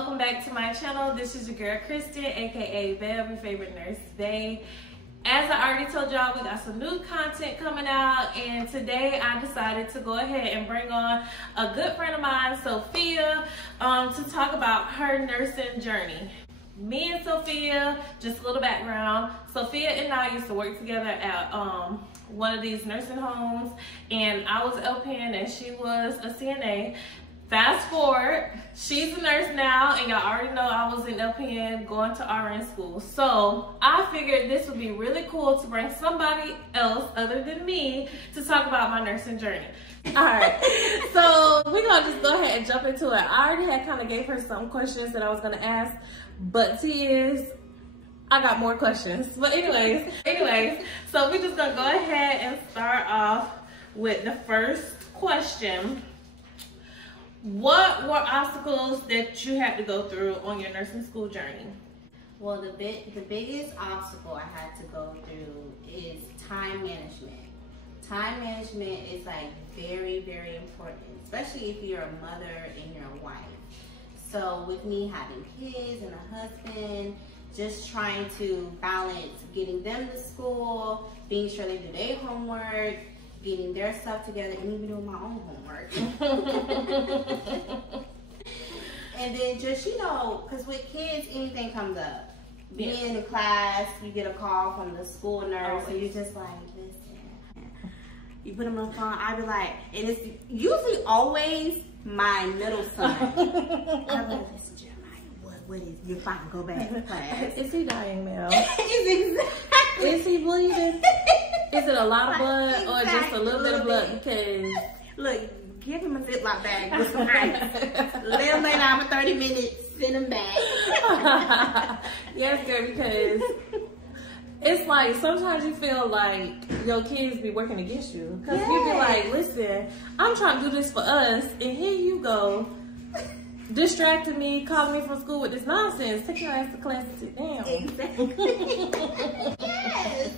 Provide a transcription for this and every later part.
welcome back to my channel. This is your girl Christen, aka Bev, your favorite nurse bae. As I already told y'all, we got some new content coming out, and today I decided to go ahead and bring on a good friend of mine, Sophia, to talk about her nursing journey. Me and Sophia, just a little background, Sophia and I used to work together at one of these nursing homes, and I was LPN and she was a CNA. Fast forward, she's a nurse now, and y'all already know I was in LPN going to RN school. So I figured this would be really cool to bring somebody else other than me to talk about my nursing journey. All right, so we're gonna just go ahead and jump into it. I already had kind of gave her some questions that I was gonna ask, but I got more questions. But anyways, so we're just gonna go ahead and start off with the first question. What were obstacles that you had to go through on your nursing school journey? Well, the biggest obstacle I had to go through is time management. Time management is like very, very important, especially if you're a mother and you're a wife. So with me having kids and a husband, just trying to balance getting them to school, being sure they do their homework, getting their stuff together, and even doing my own homework. And then just, you know, because with kids, anything comes up. Yeah. Being in class, you get a call from the school nurse, and you're just like, listen. You put them on the phone, I be like, and it's usually always my middle son. I'm like, listen, Jeremiah, what is, you're fine, go back to class. Is he dying now? Exactly. Is he bleeding? Is it a lot of blood or just a little bit of blood? Because look, give him a Ziploc bag with some ice. Let him lay down for 30 minutes, send him back. Yes, girl, because it's like sometimes you feel like your kids be working against you. Because you be like, listen, I'm trying to do this for us, and here you go, distracting me, calling me from school with this nonsense. Take your ass to class and sit down. Exactly. Yes.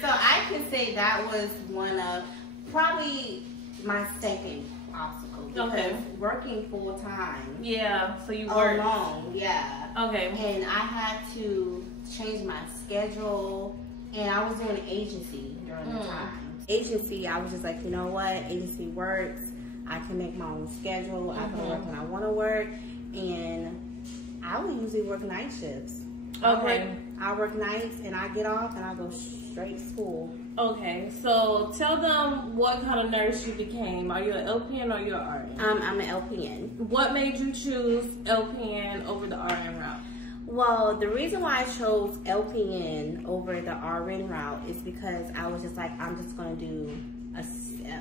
So I can say that was one of probably my second obstacle. Because working full time. Yeah, so you work alone. Yeah. Okay. And I had to change my schedule, and I was doing an agency during the time. Agency, I was just like, you know what? Agency works. I can make my own schedule. I can work when I want to work, and I would usually work night shifts. Okay. I work nights, and I get off, and I go straight to school. Okay, so tell them what kind of nurse you became. Are you an LPN or you're an RN? I'm an LPN. What made you choose LPN over the RN route? Well, the reason why I chose LPN over the RN route is because I was just like, I'm just going to do a,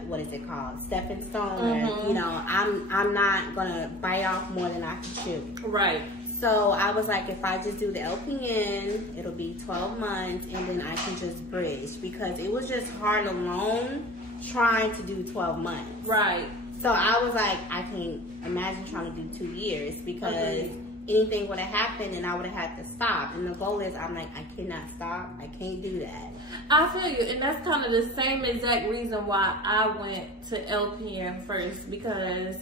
what is it called? Stepping stone. You know, I'm not going to bite off more than I can chew. Right. So I was like, if I just do the LPN, it'll be 12 months, and then I can just bridge, because it was just hard alone trying to do 12 months. Right. So I was like, I can't imagine trying to do 2 years, because anything would have happened and I would have had to stop. And the goal is, I'm like, I cannot stop. I can't do that. I feel you. And that's kind of the same exact reason why I went to LPN first, because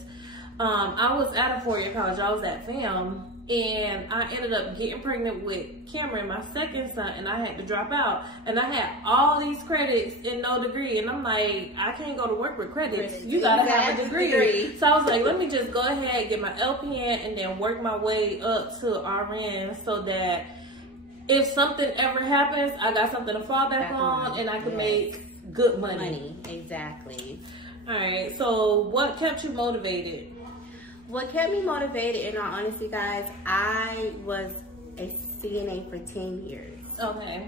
I was at a 4-year college. I was at FAM. And I ended up getting pregnant with Cameron, my second son, and I had to drop out. And I had all these credits and no degree. And I'm like, I can't go to work with credits. You gotta have a degree. So I was like, let me just go ahead, get my LPN, and then work my way up to RN, so that if something ever happens, I got something to fall back on, and I can make good money. Exactly. All right, so what kept you motivated? What kept me motivated, in all honesty, guys, I was a CNA for 10 years. Okay.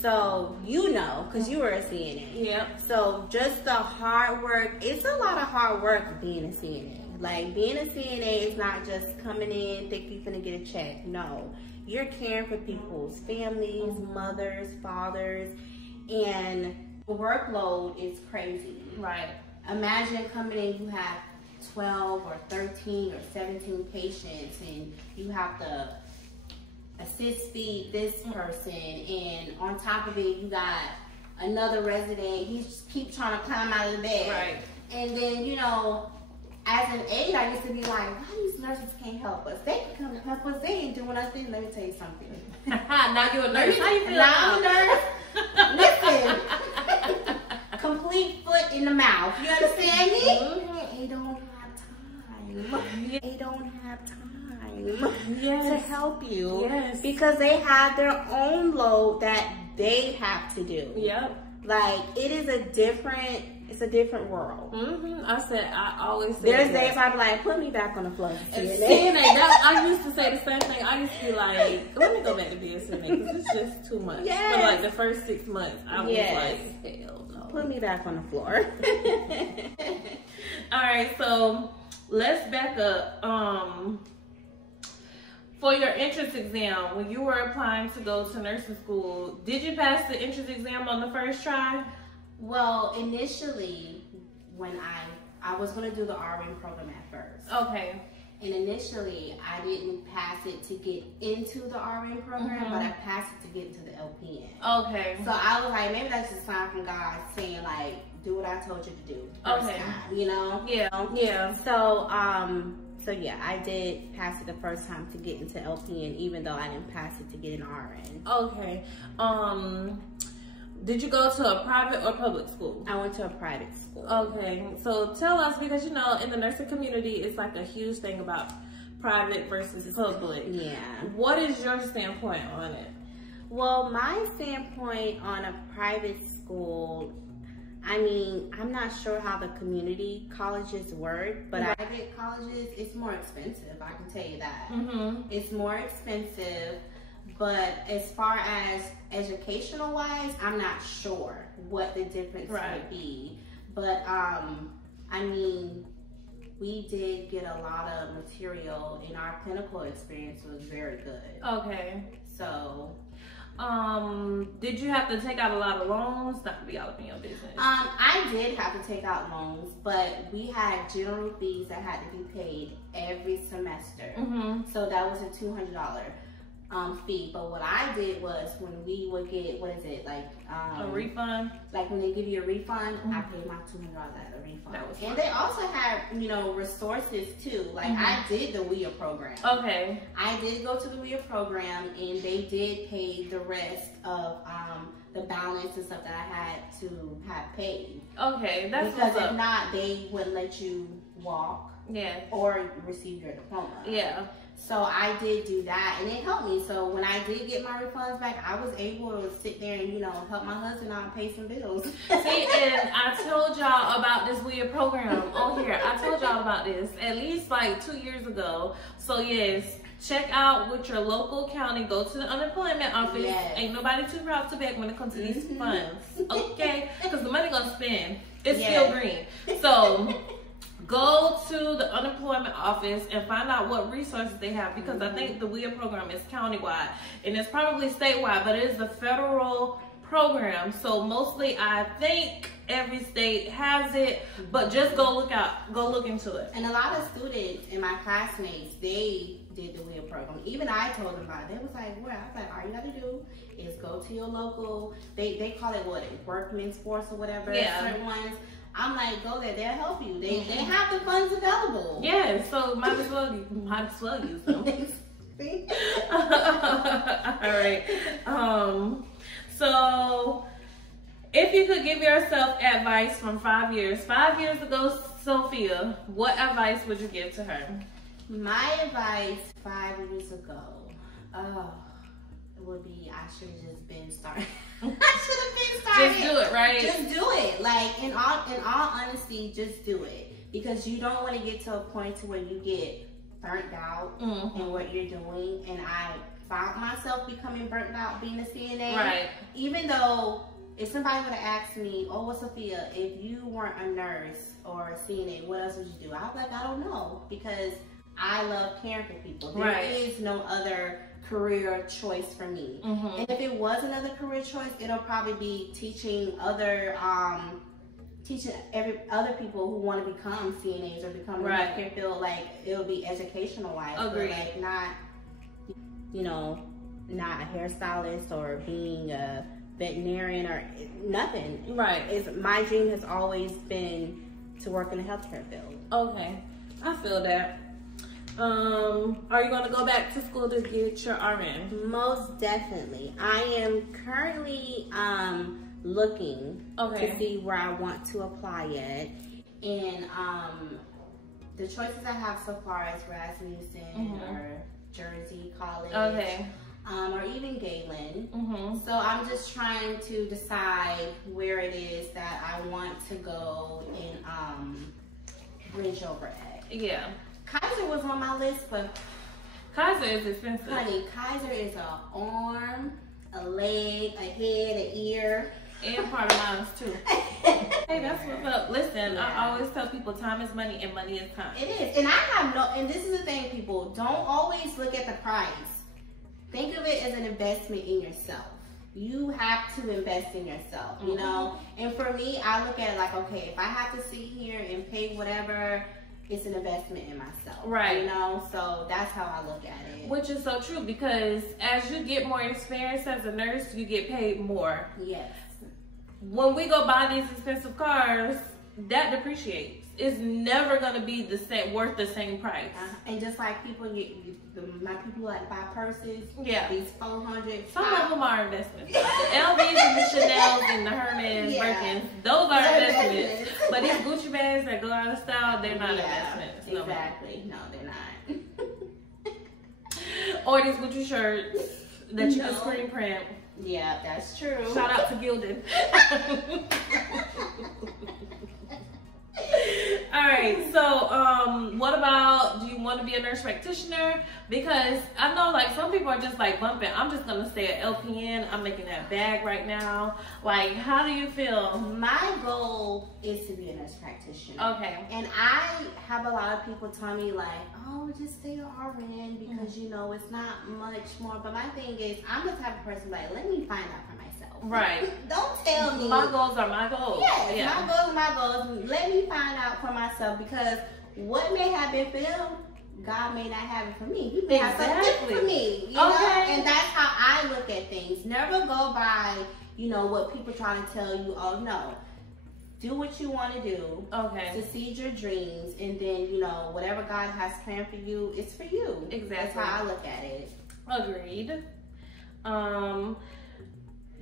So, you know, because you were a CNA. Yep. So, just the hard work, it's a lot of hard work being a CNA. Like, being a CNA is not just coming in, think you're going to get a check. No. You're caring for people's families, mothers, fathers, and the workload is crazy. Right. Imagine coming in, you have 12 or 13 or 17 patients, and you have to assist feed this person, and on top of it you got another resident, he just keep trying to climb out of the bed. Right. And then, you know, as an aide, I used to be like, why these nurses can't help us? They can come and help us. They ain't doing nothing. Let me tell you something. Now you're a nurse. How you feel? Now I'm a nurse. Listen, complete foot in the mouth. You understand me? They don't have time. They don't have time to help you. Yes. Because they have their own load that they have to do. Yep. Like, it is a different, it's a different world. I always say there's days I'm like, put me back on the floor. CNA, I used to say the same thing. I used to be like, let me go back to being CNA because it's just too much. Yes. For like the first 6 months, I was like, hell no. Put me back on the floor. All right, so let's back up. For your entrance exam, when you were applying to go to nursing school, did you pass the entrance exam on the first try? Well, initially, when I was going to do the RN program at first. Okay. And initially, I didn't pass it to get into the RN program, but I passed it to get into the LPN. Okay. So I was like, maybe that's just a sign from God saying, like, do what I told you to do first time, you know? Yeah. Yeah. So yeah, I did pass it the first time to get into LPN, even though I didn't pass it to get an RN. Okay. Did you go to a private or public school? I went to a private school. Okay. So tell us, because you know, in the nursing community, it's like a huge thing about private versus public. Yeah. What is your standpoint on it? Well, my standpoint on a private school, I mean, I'm not sure how the community colleges work, but private colleges, it's more expensive. I can tell you that. It's more expensive, but as far as educational wise, I'm not sure what the difference would be. But I mean, we did get a lot of material, and our clinical experience was very good. Okay. So. Did you have to take out a lot of loans? Not to be all up in your business. I did have to take out loans, but we had general fees that had to be paid every semester. So that was a $200 fee. But what I did was, when we would get, what is it, like a refund? Like when they give you a refund, I paid my $200 as a refund. And they also have, you know, resources too. Like I did the WIA program. Okay. I did go to the WIA program, and they did pay the rest of the balance and stuff that I had to have paid. Okay, that's because if not, they wouldn't let you walk. Yeah. Or receive your diploma. Yeah. So I did do that, and it helped me. So when I did get my refunds back, I was able to sit there and, you know, help my husband out and pay some bills. See, and I told y'all about this weird program on here. I told y'all about this at least like 2 years ago. So yes, check out with your local county. Go to the unemployment office. Yes. Ain't nobody too proud to beg when it comes to these funds. Okay? Because the money gonna spend. It's still green. So go to the unemployment office and find out what resources they have, because I think the WIA program is countywide, and it's probably statewide, but it is a federal program. So mostly I think every state has it, but just go look into it. And a lot of students and my classmates, they did the WIA program. Even I told them about it. They was like, well, I was like, all you gotta do is go to your local, they call it what, workman's force or whatever, certain ones. I'm like, go there, they'll help you. They have the funds available. Yeah, so might as well use them. All right. So if you could give yourself advice from 5 years ago, Sophia, what advice would you give to her? My advice 5 years ago, would be, I should have just been started. I should have been started. Just do it, right? Just do it. Like, in all honesty, just do it. Because you don't want to get to a point to where you get burnt out in what you're doing. And I found myself becoming burnt out being a CNA. Right. Even though if somebody would have asked me, oh, well, Sophia, if you weren't a nurse or a CNA, what else would you do? I was like, I don't know. Because I love caring for people. There is no other career choice for me. And if it was another career choice, it'll probably be teaching other people who want to become CNAs or become in the healthcare field. Like, it'll be educational wise. Agreed. But like, not, you know, not a hairstylist or being a veterinarian or nothing. Right. My dream has always been to work in the healthcare field. Okay. I feel that. Are you going to go back to school to get your RN? Most definitely. I am currently looking to see where I want to apply at. And the choices I have so far is Rasmussen or Jersey College. Or even Galen. So I'm just trying to decide where it is that I want to go and bridge over at. Yeah. Kaiser was on my list, but Kaiser is expensive. Honey, Kaiser is an arm, a leg, a head, an ear. And part of mine too. Hey, that's what's up. Listen, I always tell people time is money and money is time. It is. And I have and this is the thing, people, don't always look at the price. Think of it as an investment in yourself. You have to invest in yourself, you know? And for me, I look at it like, okay, if I have to sit here and pay whatever, it's an investment in myself. Right. You know? So that's how I look at it. Which is so true, because as you get more experience as a nurse, you get paid more. Yes. When we go buy these expensive cars, that depreciates. It's never gonna be the same, worth the same price. And just like people, my people like buy purses. Yeah. These 400. Some of them are investments. The LVs and the Chanels and the Hermes, Birkins, those are investments. But these Gucci bags that go out of style, they're not investments. Exactly. No, they're not. Or these Gucci shirts that you can screen print. Yeah, that's true. Shout out to Gildan. All right, so what about, do you want to be a nurse practitioner? Because I know like some people are just like bumping, I'm just gonna stay at LPN, I'm making that bag right now. Like, how do you feel? My goal is to be a nurse practitioner. Okay. And I have a lot of people tell me like, oh, just stay an RN because you know it's not much more. But my thing is, I'm the type of person like, let me find out for myself. Right. Don't tell me. My goals are my goals. Yes, my goals are my goals. Let me find out for myself, because what may have been for them, God may not have it for me. He may have something different for me. You know? And that's how I look at things. Never go by, you know, what people try to tell you. Oh no. Do what you want to do. Succeed your dreams, and then, you know, whatever God has planned for you, it's for you. Exactly. That's how I look at it. Agreed.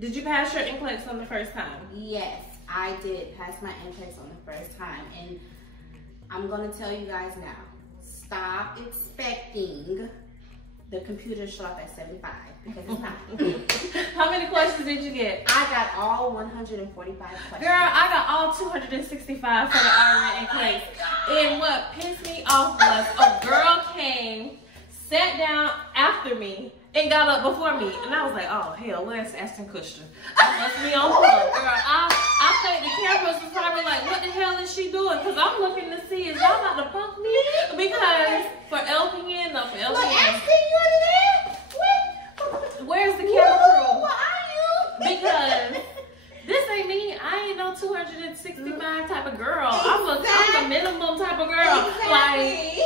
Did you pass your Nclex on the first time? Yes, I did pass my Nclex on the first time. And I'm going to tell you guys now, stop expecting the computer to show up at 75, because it's not. How many questions did you get? I got all 145 questions. Girl, I got all 265 for the RN Nclex. And what pissed me off was a girl came, sat down after me, and got up before me. And I was like, oh, hell, where's Ashton Kutcher? I must be on point. Girl, I think the cameras was probably like, what the hell is she doing? Because I'm looking to see, is y'all about to punk me? Because for LPN, no, for LPN. Look, Ashton, you in there? What? Where's the camera crew? Where are you? Because this ain't me. I ain't no 265 type of girl. I'm a minimum type of girl. Exactly. Like,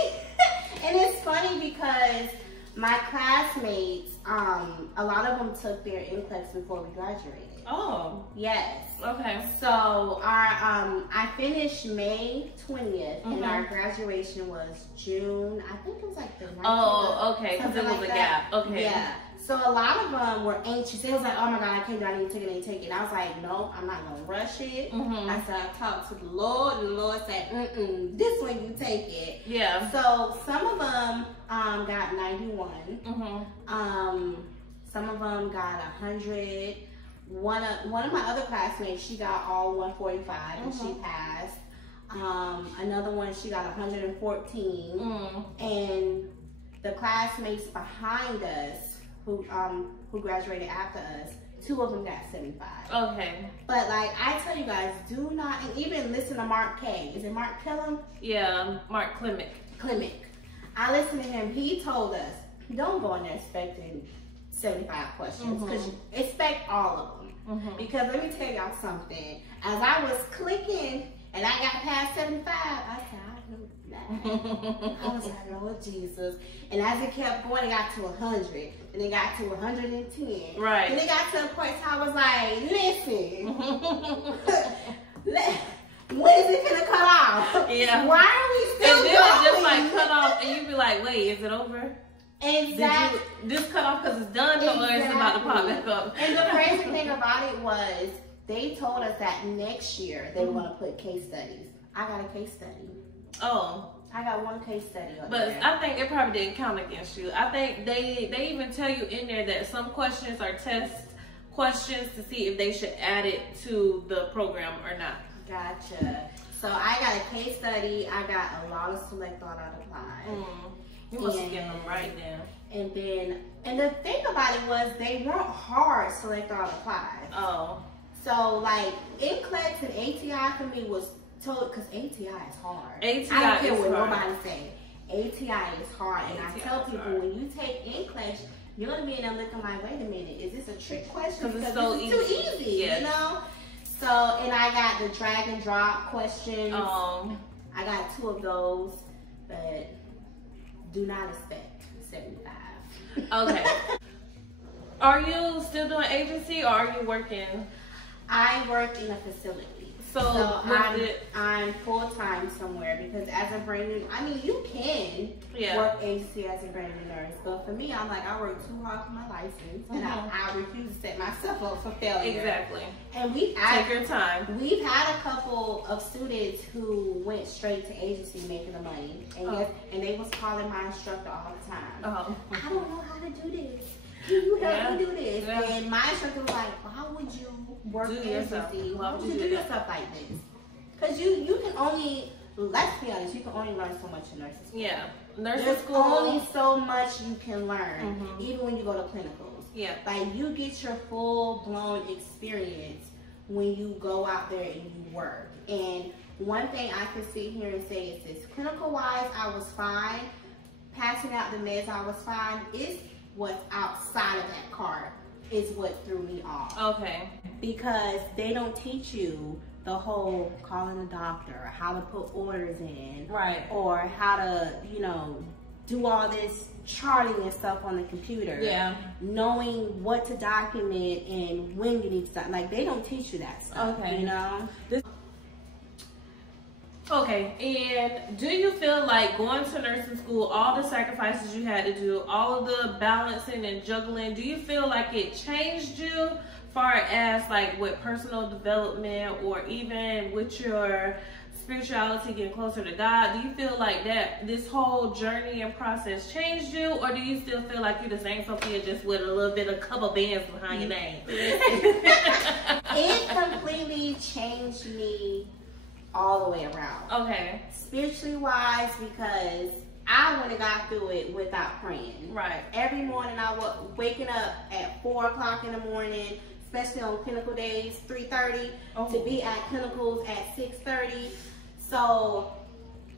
and it's funny because my classmates, a lot of them took their Nclex before we graduated. oh, Yes. okay. So our I finished May 20th, and our graduation was June. I think it was like the 19th. Oh, okay, because it was like a gap. Okay. Yeah. So a lot of them were anxious. It was like, oh my God, I can't do it, I need to take it, I need to take it. And I was like, nope, I'm not gonna rush it. I said, I talked to the Lord, and the Lord said, this one you take it. Yeah. So some of them got 91. Some of them got 100. One of my other classmates, she got all 145 and she passed. Another one, she got 114. And the classmates behind us, who graduated after us, 2 of them got 75. Okay. But like I tell you guys, do not, and even listen to Mark K. Is it Mark Killam? Yeah, Mark Klimek. I listened to him. He told us, don't go in there expecting 75 questions, because you expect all of them. Because let me tell y'all something. As I was clicking and I got past 75, I said, I was like, Lord Jesus. And as it kept going, it got to 100. And it got to 110. Right. And it got to a point where I was like, listen. When is it gonna cut off? Yeah. Why are we still and then it just like cut off, and you be like, wait, is it over? Exactly. Did you this cut off because it's done, or it's about to pop back up? And the crazy thing about it was, they told us that next year they were going to put case studies. I got a case study. Oh. I got one case study on But there. I think it probably didn't count against you. I think they even tell you in there that some questions are test questions to see if they should add it to the program or not. Gotcha. So I got a case study. I got a lot of select all out apply. You must have given them right then. And the thing about it was, they weren't hard select all apply. Oh. So like Nclex and ATI for me was told, because ATI is hard. ATI I don't care is what hard. nobody say. ATI is hard, and I tell people hard. when you take Nclex, you're gonna be in there looking like, wait a minute, is this a trick question? Because it's this is so too easy, yes. you know. So, and I got the drag and drop questions. I got 2 of those, but do not expect 75. Okay. Are you still doing agency, or are you working? I work in a facility. So I'm full-time somewhere, because as a brand new, I mean, you can work agency as a brand new nurse, but for me, I'm like, I work too hard for my license, and I refuse to set myself up for failure. Exactly. And take your time. We've had a couple of students who went straight to agency making the money, and and they was calling my instructor all the time. I don't know how to do this. Can you help me do this? And my instructor was like, why would you work agency? Why would you do yourself like this? Because you can only, let's be honest, you can only learn so much in nursing school. Yeah. Nursing There's school. only so much you can learn, even when you go to clinicals. Yeah. Like, you get your full-blown experience when you go out there and you work. And one thing I can sit here and say is this: clinical-wise, I was fine. Passing out the meds, I was fine. It's what's outside of that card is what threw me off. Okay. Because they don't teach you the whole calling the doctor, how to put orders in, right, or how to, you know, do all this charting and stuff on the computer. Yeah. Knowing what to document and when you need to stop. Like, they don't teach you that stuff. Okay. You know? Okay, and do you feel like going to nursing school, all the sacrifices you had to do, all of the balancing and juggling, do you feel like it changed you far as like with personal development, or even with your spirituality, getting closer to God? Do you feel like that this whole journey and process changed you, or do you still feel like you're the same Sophia, just with a little bit of couple bands behind your name? It completely changed me all the way around. Okay. Spiritually wise, because I wouldn't have got through it without praying. Right. Every morning I was waking up at 4 o'clock in the morning, especially on clinical days, 3:30, to be at clinicals at 6:30. So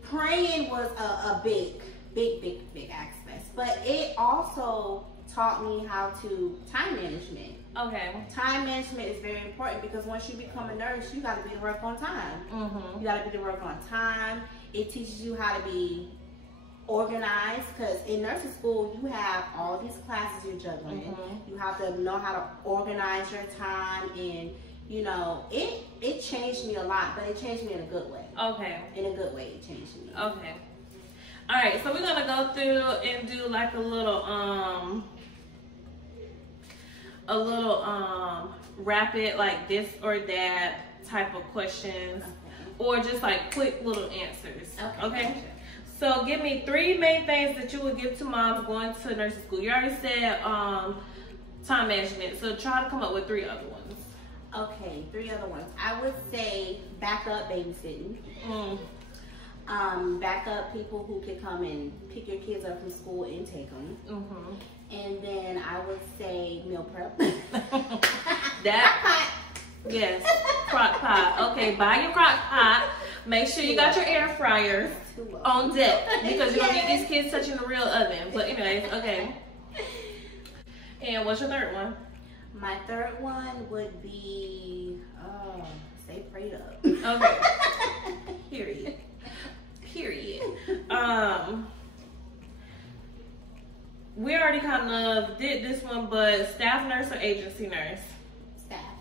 praying was a big aspect. But it also taught me how to time management. Okay. Time management is very important, because once you become a nurse, you got to be to work on time. You got to be to work on time. It teaches you how to be organized, because in nursing school, you have all these classes you're juggling. You have to know how to organize your time, and you know, it changed me a lot, but it changed me in a good way. Okay. In a good way, it changed me. Okay. All right, so we're gonna go through and do like a little rapid, like this or that type of questions, or just like quick little answers. Okay. So give me 3 main things that you would give to moms going to nursing school. You already said time management, so try to come up with 3 other ones. Okay, 3 other ones. I would say backup babysitting. Backup people who can come and pick your kids up from school and take them. And then I would say meal prep. That yes, crock pot. Okay, buy your crock pot. Make sure you got your air fryers on deck, because you're gonna get these kids touching the real oven. But anyways, okay. And what's your 3rd one? My 3rd one would be stay prayed up. Okay. Period. We already kind of did this one, but staff nurse or agency nurse? Staff.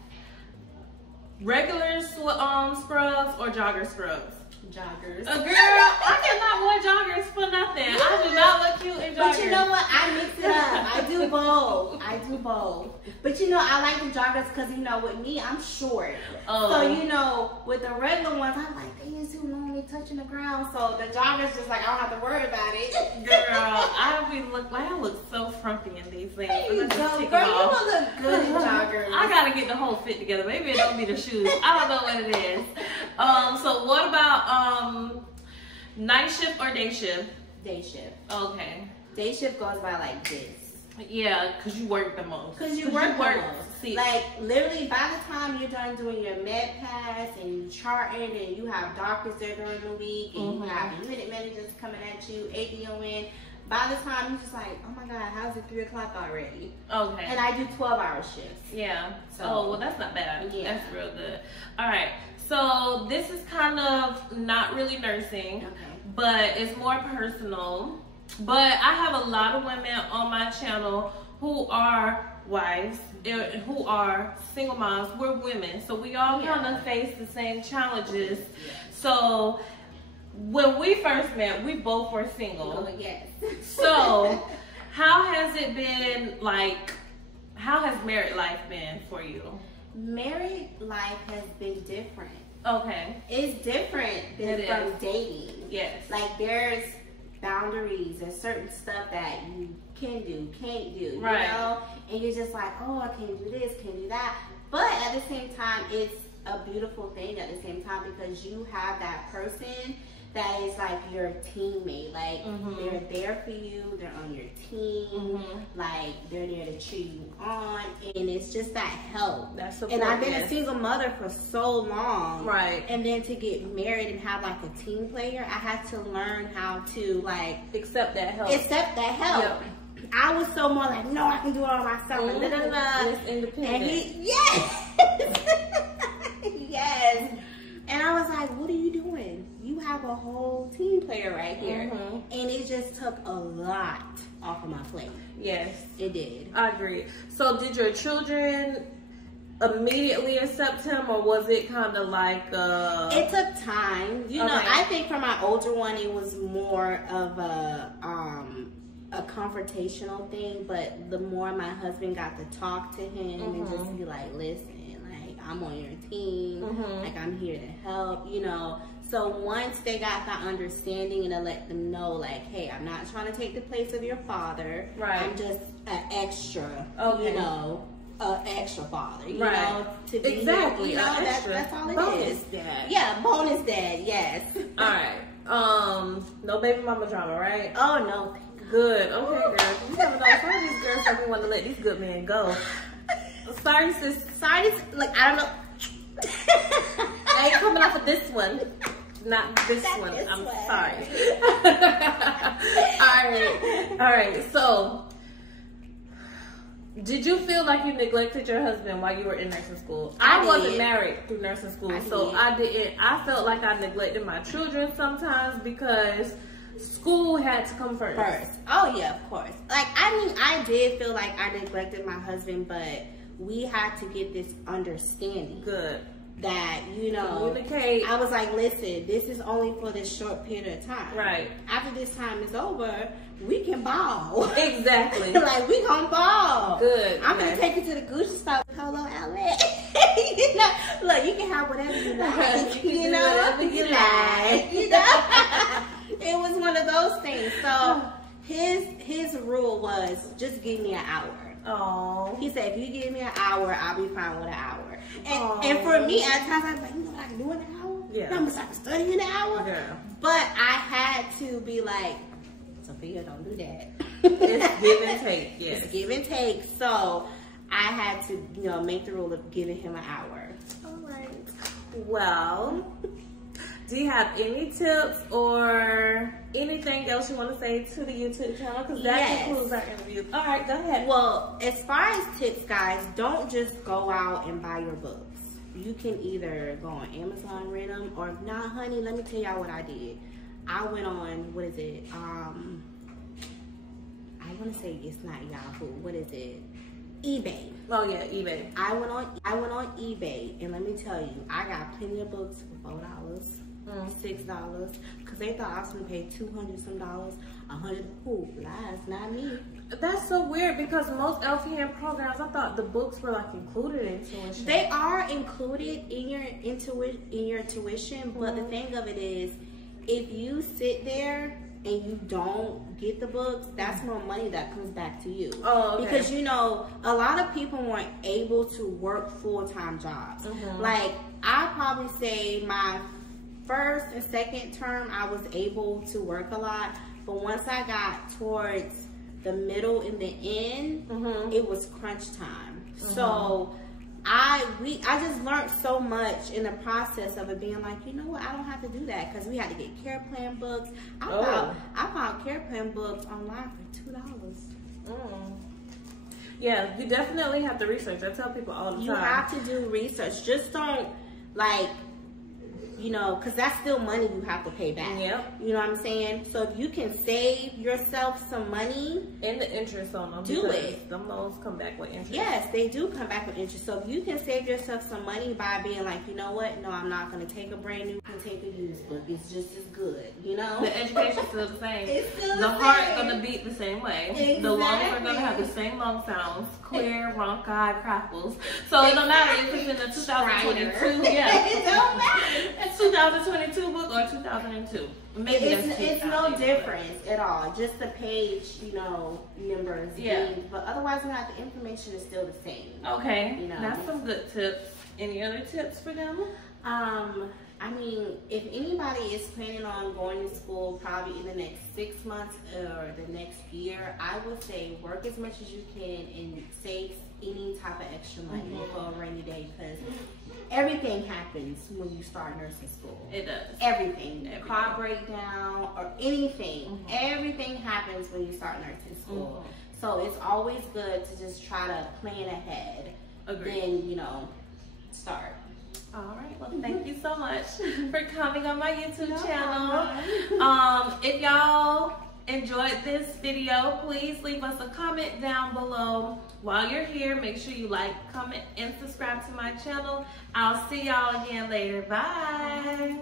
Regular scrubs or jogger scrubs? Joggers. Girl, I cannot wear joggers for nothing. I do not look cute in joggers. But you know what? I mix it up. I do both. But you know, I like the joggers because, you know, with me, I'm short. So, you know, with the regular ones, I'm like, they ain't too long, they touching the ground. So the joggers just like, I don't have to worry about it. Girl, I look so frumpy in these things. There you go, girl. You look good in joggers. I gotta get the whole fit together. Maybe it don't be the shoes. I don't know what it is. So what about night shift or day shift? Day shift. Okay. Day shift goes by like this. Yeah, because you work the most. Because you work the most. See, like, literally, by the time you're done doing your med pass and you charting and you have doctors there during the week and you have unit managers coming at you, ADON, by the time you're just like, oh my God, how's it 3 o'clock already? Okay. And I do 12-hour shifts. Yeah. So, well, that's not bad. Yeah. That's real good. All right. So this is kind of not really nursing, but it's more personal. But I have a lot of women on my channel who are wives, who are single moms. We're women, so we all kind of face the same challenges. So when we first met, we both were single. Oh, yes. So how has it been, like, how has married life been for you? Married life has been different. Okay. It's different than from dating. Yes. Like, there's boundaries and certain stuff that you can do, can't do, you know? And you're just like, oh, I can't do this, can't do that. But at the same time, it's a beautiful thing at the same time because you have that person that is like your teammate. Like, they're there for you, they're on your team, like, they're there to cheer you on, and it's just that help. That's support, and I've been a single mother for so long. Right. And then to get married and have like a team player, I had to learn how to, like, accept that help. Yep. I was so more like, no, I can do it all myself. And It's independent. And yes. And I was like, what are you doing? You have a whole team player right here. And it just took a lot off of my plate. Yes. It did. I agree. So did your children immediately accept him, or was it kind of like it took time. You know, I think for my older one, it was more of a confrontational thing, but the more my husband got to talk to him and just be like, listen, like, I'm on your team, like, I'm here to help, you know. So once they got that understanding and I let them know, like, hey, I'm not trying to take the place of your father. Right. I'm just an extra, you know, extra father, you know, to be exactly. Here, you know, that's all it bonus is. Dad. Yeah, bonus dad, yes. All right. No baby mama drama, right? Oh, no. Good. Okay, girl. You never know. Some of these girls don't want to let these good men go. Sorry, sis. Like, I don't know. I ain't coming off of this one. Not this one. I'm sorry. All right. So, did you feel like you neglected your husband while you were in nursing school? I wasn't married through nursing school, so I didn't. I felt like I neglected my children sometimes because school had to come first. Oh yeah, of course. Like, I mean, I did feel like I neglected my husband, but we had to get this understanding. Good. That, you know, communicate. I was like, listen, this is only for this short period of time. Right. After this time is over, we can ball. Exactly. Like, we gonna ball. Good. I'm gonna take you to the Gucci store, Polo outlet. You know, look, you can have whatever you like. You know, whatever you like. You know, it was one of those things. So his rule was just give me an hour. Oh. He said, if you give me an hour, I'll be fine with an hour. And for me, at times, I was like, you know what I can do in an hour? Yeah. I'm gonna start studying in an hour. Yeah. But I had to be like, Sophia, don't do that. It's give and take. Yes. It's give and take. So I had to, you know, make the rule of giving him an hour. All right. Well, do you have any tips or anything else you want to say to the YouTube channel? Because that concludes our interview. All right, go ahead. Well, as far as tips, guys, don't just go out and buy your books. You can either go on Amazon, rent them, or if not, honey, let me tell y'all what I did. I went on, what is it? I want to say it's not Yahoo. What is it? eBay. Oh yeah, eBay. I went on eBay, and let me tell you, I got plenty of books for $4. $6, because they thought I was gonna pay $200 some dollars, $100. Ooh, lies, not me. That's so weird, because most LPN programs, I thought the books were like included in tuition. They are included in your tuition, but the thing of it is, if you sit there and you don't get the books, that's more money that comes back to you. Oh, okay. Because, you know, a lot of people weren't able to work full-time jobs. Like, I probably say my first and second term, I was able to work a lot. But once I got towards the middle and the end, it was crunch time. So I just learned so much in the process of it, being like, you know what, I don't have to do that, because we had to get care plan books. I found care plan books online for $2. Yeah, you definitely have to research. I tell people all the time. You have to do research. Just don't, like, you know, because that's still money you have to pay back. Yep. You know what I'm saying? So if you can save yourself some money. And the interest on them. Do it. Them loans come back with interest. Yes, they do come back with interest. So if you can save yourself some money by being like, you know what? No, I'm not going to take a brand new, I'm going to take a used book. It's just as good, you know? The education's still the same. It's still the heart's going to beat the same way. Exactly. The lungs are going to have the same lung sounds. Clear, bronchi, crackles. So it don't matter if it's in the 2022. Yeah. It don't matter. 2022 book or 2002. Maybe it's no difference at all. Just the page, you know, numbers. Yeah. But otherwise, not the information is still the same. Okay. You know, that's some good tips. Any other tips for them? I mean, if anybody is planning on going to school probably in the next 6 months or the next year, I would say work as much as you can and save any type of extra money for a rainy day, because everything happens when you start nursing school. It does. Everything. Car breakdown or anything. Everything happens when you start nursing school. So it's always good to just try to plan ahead. Agreed. Then, you know, start. All right. Well, thank you so much for coming on my YouTube channel. If y'all enjoyed this video, please leave us a comment down below. While you're here, make sure you like, comment, and subscribe to my channel. I'll see y'all again later. Bye.